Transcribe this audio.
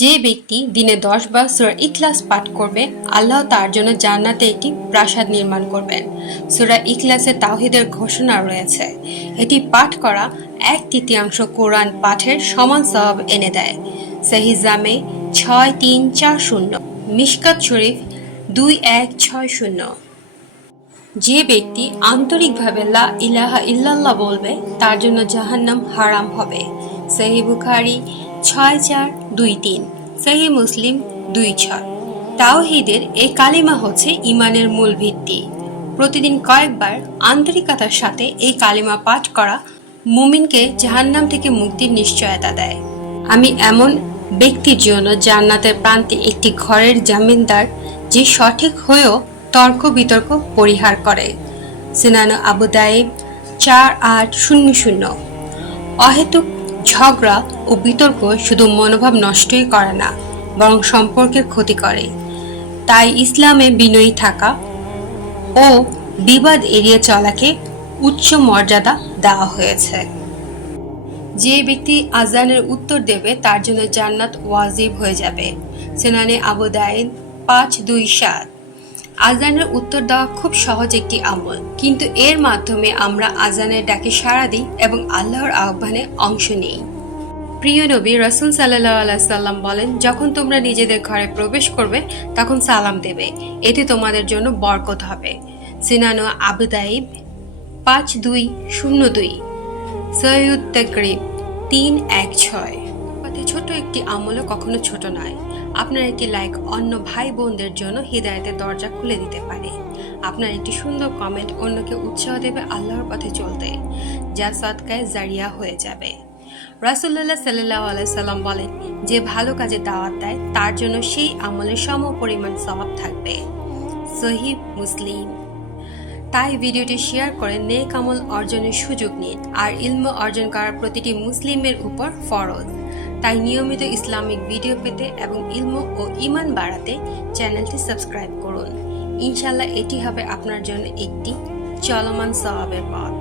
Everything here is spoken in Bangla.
যে ব্যক্তি দিনে 10 বার সূরা ইখলাস পাঠ করবে, আল্লাহ তার জন্য জান্নাতে একটি প্রাসাদ নির্মাণ করবেন। সূরা ইখলাসে তাওহীদের ঘোষণা রয়েছে। এটি পাঠ করা 1/3 কোরআন পাঠের সমান সওয়াব এনে দেয়। সহিহ জামে 6340, মিশকাত শরীফ 2160। যে ব্যক্তি আন্তরিকভাবে লা ইলাহা ইল্লাল্লাহ বলবে, তার জন্য জাহান্নাম হারাম হবে। সহিহ বুখারী 6423, সহিহ মুসলিম 26। তাওহীদের এই কালিমা হচ্ছে ঈমানের মূল ভিত্তি। প্রতিদিন কয়েকবার আন্তরিকতার সাথে এই কালিমা পাঠ করা মুমিনকে জাহান্নাম থেকে মুক্তির নিশ্চয়তা দেয়। আমি এমন ব্যক্তির জন্য জান্নাতের প্রান্তে একটি ঘরের জামিনদার, যে সঠিক হয়েও তর্ক বিতর্ক পরিহার করে। সুনান আবু দাউদ 4800। অহেতুক ঝগড়া ও বিতর্ক শুধু মনোভাব নষ্টই করে না, বরং সম্পর্কের ক্ষতি করে। তাই ইসলামে বিনয়ী থাকা ও বিবাদ এড়িয়ে চলাকে উচ্চ মর্যাদা দেওয়া হয়েছে। যে ব্যক্তি আজানের উত্তর দেবে, তার জন্য জান্নাত ওয়াজিব হয়ে যাবে। সুনানে আবু দাউদ 527। আজানের উত্তর দেওয়া খুব সহজ একটি আমল, কিন্তু এর মাধ্যমে আমরা আজানের ডাকে সাড়া দিই এবং আল্লাহর আহ্বানে অংশ নিই। প্রিয় নবী রাসূল সাল্লাল্লাহু আলাইহি সাল্লাম বলেন, যখন তোমরা নিজেদের ঘরে প্রবেশ করবে, তখন সালাম দেবে, এতে তোমাদের জন্য বরকত হবে। সুনান আবু দাউদ 5202, সহিহ তাকরিব 316। ছোট একটি আমলও কখনো ছোট নয়। আপনার একটি লাইক অন্য ভাই বোনদের জন্য হিদায়াতের দরজা খুলে দিতে পারে। আপনার একটি সুন্দর কমেন্ট অন্যকে উৎসাহ দেবে আল্লাহর পথে চলতে, যা সদকায়ে জারিয়া হয়ে যাবে। রাসূলুল্লাহ সাল্লাল্লাহু আলাইহি সাল্লাম বলেন, যে ভালো কাজে দাওয়াত দেয়, তার জন্য সেই আমলের সমপরিমাণ সওয়াব থাকবে। সহিহ মুসলিম। তাই ভিডিওটি শেয়ার করে নেক আমল অর্জনের সুযোগ নিন। আর ইলম অর্জন করার প্রতিটি মুসলিমের উপর ফরজ। তাই নিয়মিত ইসলামিক ভিডিও পেতে এবং ইলম ও ঈমান বাড়াতে চ্যানেলটি সাবস্ক্রাইব করুন। ইনশাআল্লাহ এটি হবে আপনার জন্য একটি চলমান সওয়াবের পথ।